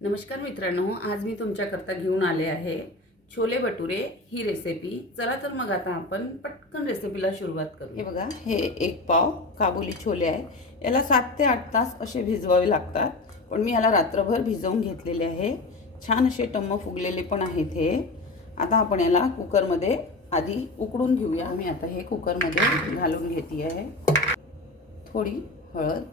नमस्कार मित्रांनो, आज मी तुमच्याकरता घेऊन आले आहे छोले भटुरे ही रेसिपी। चला तर मग आता आपण पटकन रेसिपीला सुरुवात करू। हे बघा, हे एक पाव काबुली छोले आहे। याला 7 ते 8 तास असे भिजवावे लागतात, पण मी याला रात्रभर भिजवून घेतलेले आहे। छान असे टम्म फुगलेले पण आहेत हे। आता आपण याला कुकरमध्ये आधी उकडून घेऊया। मी आता हे कुकरमध्ये घालून घेते आहे। थोडी हळद,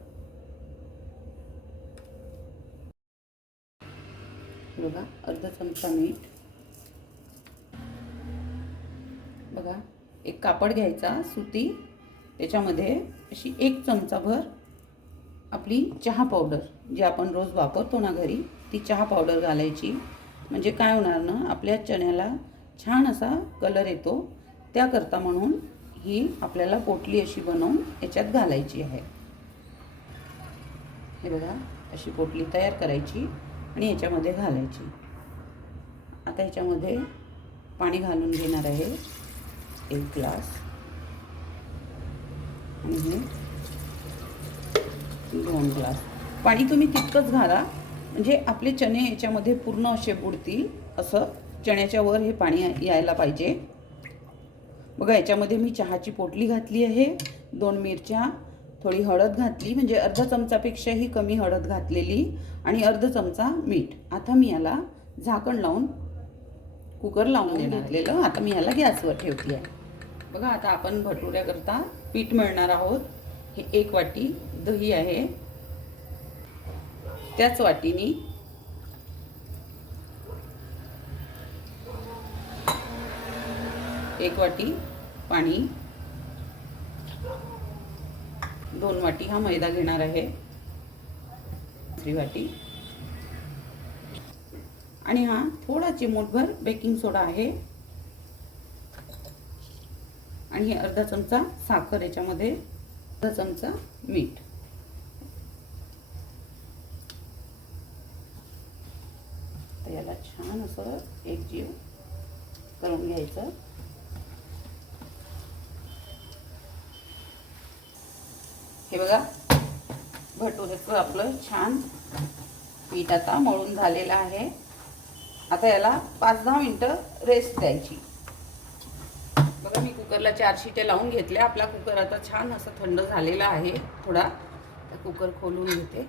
बघा अर्धा चमचा मीठ, बघा एक कापड घ्यायचा सुती, त्याच्यामध्ये अशी 1 चमचाभर आपली चहा पावडर जी आपण रोज वापरतो ना घरी, ती चहा पावडर घालायची। म्हणजे काय होणार ना, आपल्या चण्याला छान असा कलर येतो, त्याकरता म्हणून ही आपल्याला पोटली अशी बनवून याच्यात घालायची आहे। हे बघा, अशी पोटली तयार करायची आणि याच्यामध्ये घालायची। आता याच्यामध्ये पाणी घालून घेणार आहे 1 ग्लास, आणि हे 2 ग्लास पाणी। तुम्ही तितकंच घाला म्हणजे आपले चणे याच्यामध्ये पूर्ण असे बुडतील, असं चण्याच्या वर हे पाणी यायला पाहिजे। बघा, याच्यामध्ये मी चहाची पोटली घातली आहे, 2 मिरच्या, थोडी हळद घातली, म्हणजे अर्धा चमचापेक्षाही कमी हळद घातलेली, आणि अर्धा चमचा मीठ। आता मी याला झाकण लावून कुकर लावून घेतलेलं। आता मी याला गॅसवर ठेवते आहे। बघा, आता आपण भटुऱ्याकरता पीठ मळणार आहोत। हे 1 वाटी दही आहे, त्याच वाटीनी 1 वाटी पाणी, 2 वाटी हा मैदा घेणार आहे, 3 वाटी, आणि हा थोडा चिमूटभर बेकिंग सोडा आहे, आणि हे अर्धा चमचा साखर, याच्यामध्ये अर्धा चमचा मीठ। तर याला छान असं एकजीव करून घ्यायचं। हे बघा, भटुऱ्याचं आपलं छान पीठ आता मळून झालेलं आहे। आता याला 5-10 मिनिटं रेस्ट द्यायची। बघा, मी कुकरला 4 शिट्या लावून घेतल्या। आपला कुकर आता छान असं थंड झालेला आहे थोडा। तर कुकर खोलून घेते।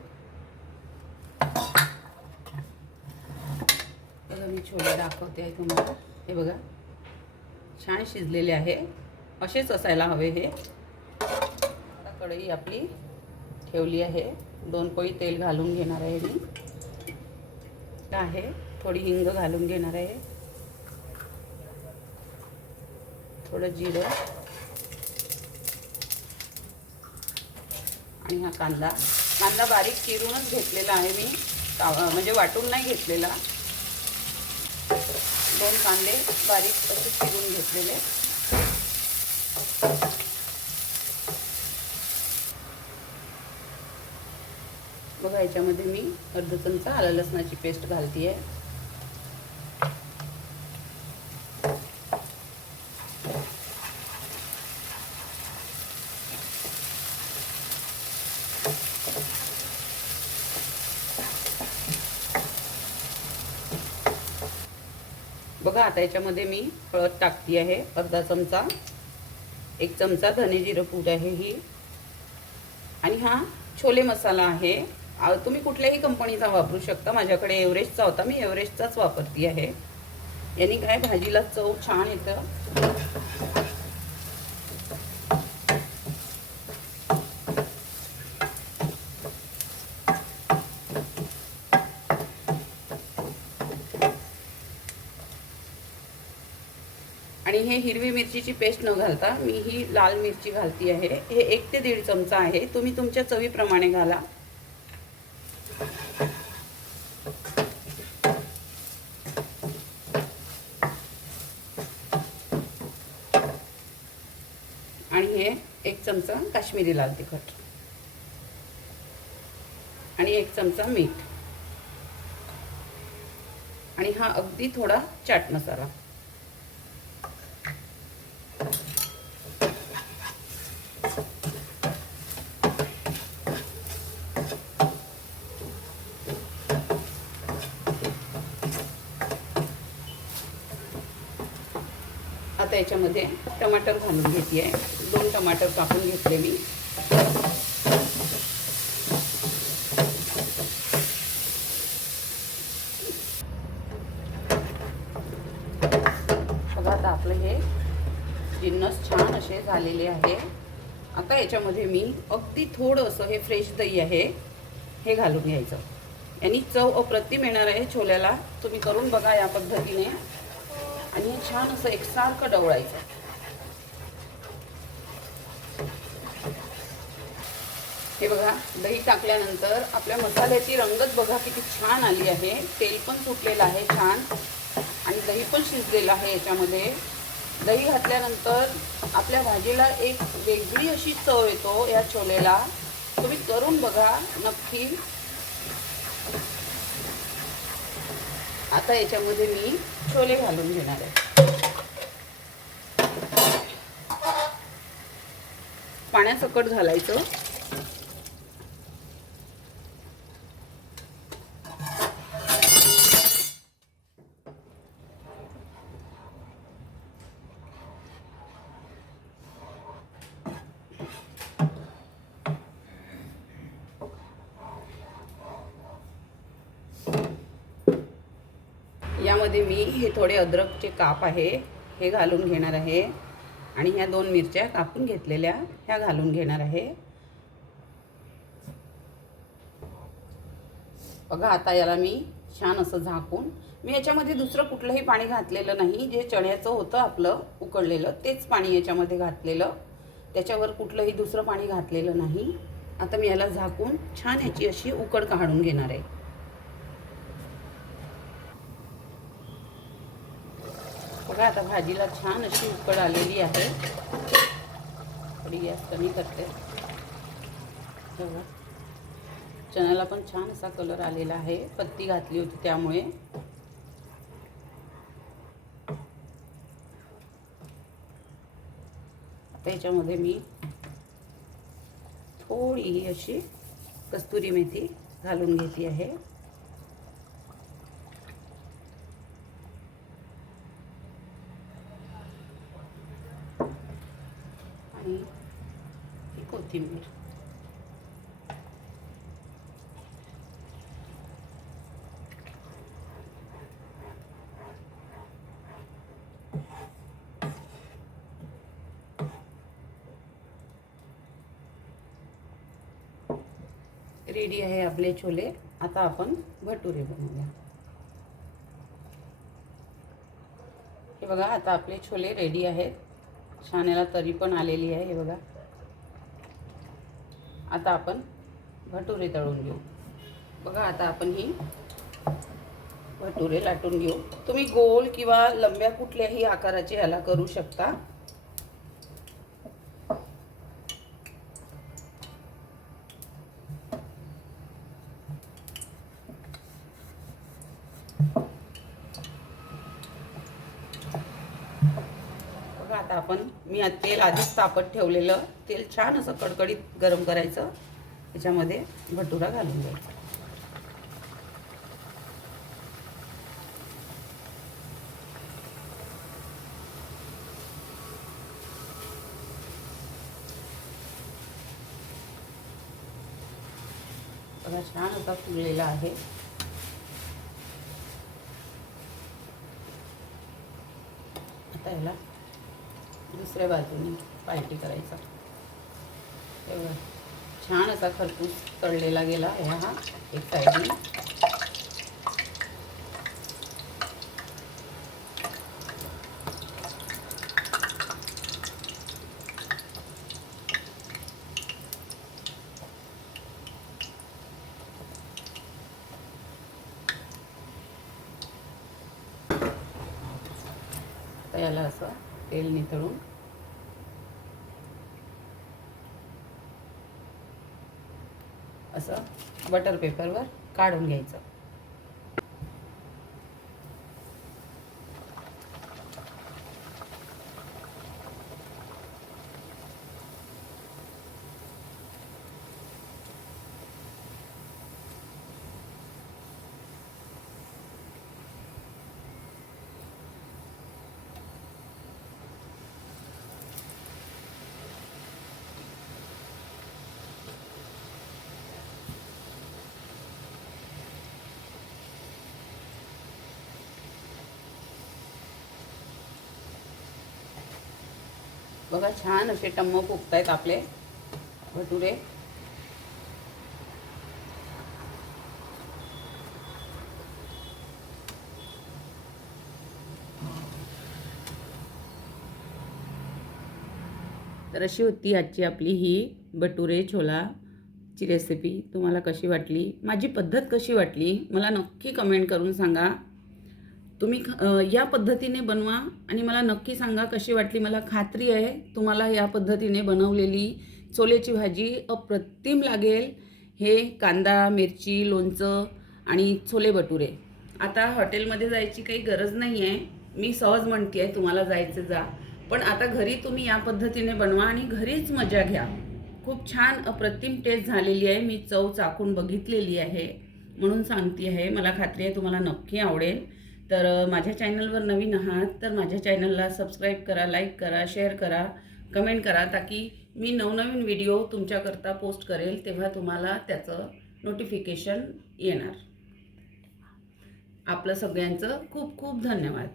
बघा, मी छोले दाखवते आहे तुम्हाला। हे बघा, छान शिजलेले आहे, असेच असायला हवे हे। आता कढई आपली ठेवली आहे, 2 पळी तेल घालून घेणार आहे मी। थोडी हिंग घालून घेणार आहे, थोडं जिरं, आणि हा कांदा बारीक चिरूनच घेतलेला आहे मी, म्हणजे वाटून नाही घेतलेला। 2 कांदे बारीक असे चिरून घेतलेले। बघा, याच्यामध्ये मी अर्धा चमचा आलं लसणाची पेस्ट घालते आहे। बघा, आता याच्यामध्ये मी हळद टाकते आहे अर्धा चमचा, 1 चमचा धने जिरं पूड आहे ही, आणि हा छोले मसाला आहे। तुम्ही कुठल्याही कंपनीचा वापरू शकता, माझ्याकडे एव्हरेस्टचा होता, मी एव्हरेस्टचाच वापरते आहे। याने काय भाजीला चव छान येतं। आणि हे हिरवी मिरचीची पेस्ट न घालता मी ही लाल मिरची घालती आहे। हे 1 ते 1.5 चमचा आहे, तुम्ही तुमच्या चवीप्रमाणे घाला। आणि हे 1 चमचा काश्मीरी लाल तिखट, आणि 1 चमचा मीठ, आणि हा अगदी थोडा चाट मसाला। आता याच्यामध्ये टमाटर घालून घेते आहे. 2 टमाटर कापून घेतले मी. बघा आता आपलं हे जिन्नस छान असे झालेले आहे. आता याच्यामध्ये मी अगदी थोडंसं हे फ्रेश दही आहे हे घालून घ्यायचं. यांनी चव अप्रतिम येणार आहे छोल्याला. तुम्ही करून बघा या पद्धतीने आणि हे छान असं एकसारखं ढवळायचं. हे बघा दही टाकल्यानंतर आपल्या मसाल्याची रंगत बघा किती छान आली आहे. तेल पण सुटलेलं आहे छान आणि दही पण शिजलेलं आहे. याच्यामध्ये दही घातल्यानंतर आपल्या भाजीला एक वेगळी अशी चव येतो या छोलेला. तुम्ही करून बघा नक्की. आता याच्यामध्ये मी छोले घालून घेणार आहे. पाण्यासकट घालायचं. यामध्ये मी हे थोडे अद्रकचे काप आहे हे घालून घेणार आहे आणि ह्या 2 मिरच्या कापून घेतलेल्या ह्या घालून घेणार आहे. बघा आता याला मी छान असं झाकून, मी याच्यामध्ये दुसरं कुठलंही पाणी घातलेलं नाही. जे चण्याचं होतं आपलं उकळलेलं तेच पाणी याच्यामध्ये घातलेलं, त्याच्यावर कुठलंही दुसरं पाणी घातलेलं नाही. आता मी याला झाकून छान याची अशी उकड काढून घेणार आहे. बघा आता भाजीला छान अशी उकड आलेली आहे. थोडी गॅस कमी करते. बघा चण्याला पण छान असा कलर आलेला आहे. पत्ती घातली होती त्यामुळे. आता याच्यामध्ये मी थोडी अशी कस्तुरी मेथी घालून घेतली आहे. आणि कोथिंबीर. रेडी आहे आपले छोले. आता आपण भटुरे बनवूया. हे बघा आता आपले छोले रेडी आहेत. छान याला तरी पण आलेली आहे. हे बघा आता आपण भटुरे तळून घेऊ. बघा आता आपण ही भटुरे लाटून घेऊ. तुम्ही गोल किंवा लंब्या कुठल्याही आकाराचे याला करू शकता. आता आपण मी तेल आधीच तापत ठेवलेलं तेल छान असं कडकडीत गरम करायचं. त्याच्यामध्ये भटुरा घालून द्यायचा. बघा छान असा फुललेला आहे. आता याला दुसऱ्या बाजूने पालटी करायचा. तेव्हा छान असा खरपूस तळलेला गेला आहे हा एक साईडने. आता याला असं तेल नितळून असं बटर पेपरवर काढून घ्यायचं. बघा छान असे टम्म फुगतायत आपले भटुरे. तर अशी होती आजची आपली ही भटुरे छोलाची रेसिपी. तुम्हाला कशी वाटली, माझी पद्धत कशी वाटली मला नक्की कमेंट करून सांगा. तुम्ही या पद्धतीने बनवा आणि मला नक्की सांगा कशी वाटली. मला खात्री आहे तुम्हाला या पद्धतीने बनवलेली छोलेची भाजी अप्रतिम लागेल. हे कांदा मिरची लोणचं आणि छोले भटुरे. आता हॉटेलमध्ये जायची काही गरज नाही आहे, मी सहज म्हणते आहे तुम्हाला जायचं जा, पण आता घरी तुम्ही या पद्धतीने बनवा आणि घरीच मजा घ्या. खूप छान अप्रतिम टेस्ट झालेली आहे. मी चव चाखून बघितलेली आहे म्हणून सांगते आहे. मला खात्री आहे तुम्हाला नक्की आवडेल. तर माझ्या चॅनलवर नवीन आहात तर माझ्या चॅनलला सबस्क्राईब करा, लाईक करा, शेअर करा, कमेंट करा, ताकी मी नवनवीन व्हिडिओ तुमच्याकरता पोस्ट करेल तेव्हा तुम्हाला त्याचं नोटिफिकेशन येणार. आपलं सगळ्यांचं खूप खूप धन्यवाद.